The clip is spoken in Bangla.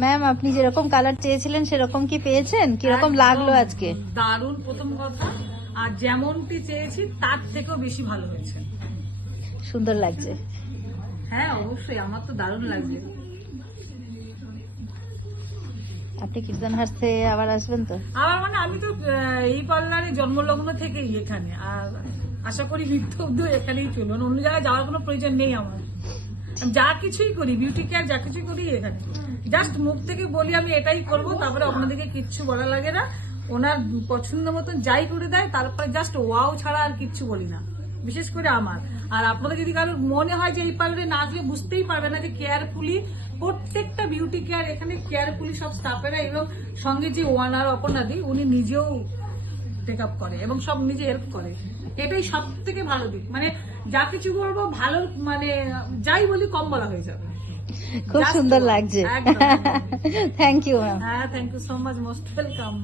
ম্যাম আপনি যেরকম কালার চেয়েছিলেন সেরকম কি পেয়েছেন? কিরকম লাগলো আজকে? দারুণ প্রথম কথা, আর যেমনটি চেয়েছি তার থেকেও বেশি ভালো হয়েছে। সুন্দর লাগছে। হ্যাঁ অবশ্যই, আমার তো দারুণ লাগছে। আপনি কীর্তনহাসে আবার আসবেন তো? আমার মানে আমি তো এই পার্লারে জন্মলগ্ন থেকেই এখানে, আর আশা করি মৃত্যু অব্দি এখানেই চলবে, অন্য জায়গায় যাওয়ার কোনো প্রয়োজন নেই আমার। আমি যা কিছুই করি, বিউটি কেয়ার যা কিছুই করি এখানে, জাস্ট মুখ থেকে বলি আমি এটাই করব, তারপরে আপনাদেরকে কিচ্ছু বলা লাগে না। ওনার পছন্দ মতন যাই করে দেয়, তারপরে জাস্ট ওয়াও ছাড়া আর কিচ্ছু বলি না, বিশেষ করে আমার। আর আপনাদের যদি কারোর মনে হয় যে এই পার্লারে না আসলে বুঝতেই পারবে না যে কেয়ারফুলি প্রত্যেকটা বিউটি কেয়ার এখানে কেয়ারফুলি সব স্টাফেরা, এবং সঙ্গে যে ওয়ানার অপনাদি উনি নিজেও টেক আপ করে এবং সব নিজে হেল্প করে। এটাই সব থেকে ভালো দিক, মানে যা কিছু বলবো ভালো, মানে যাই বলি কম বলা হয়ে যাবে। খুব সুন্দর লাগছে। একদম। Thank you ma'am. হ্যাঁ, thank you so much, most welcome.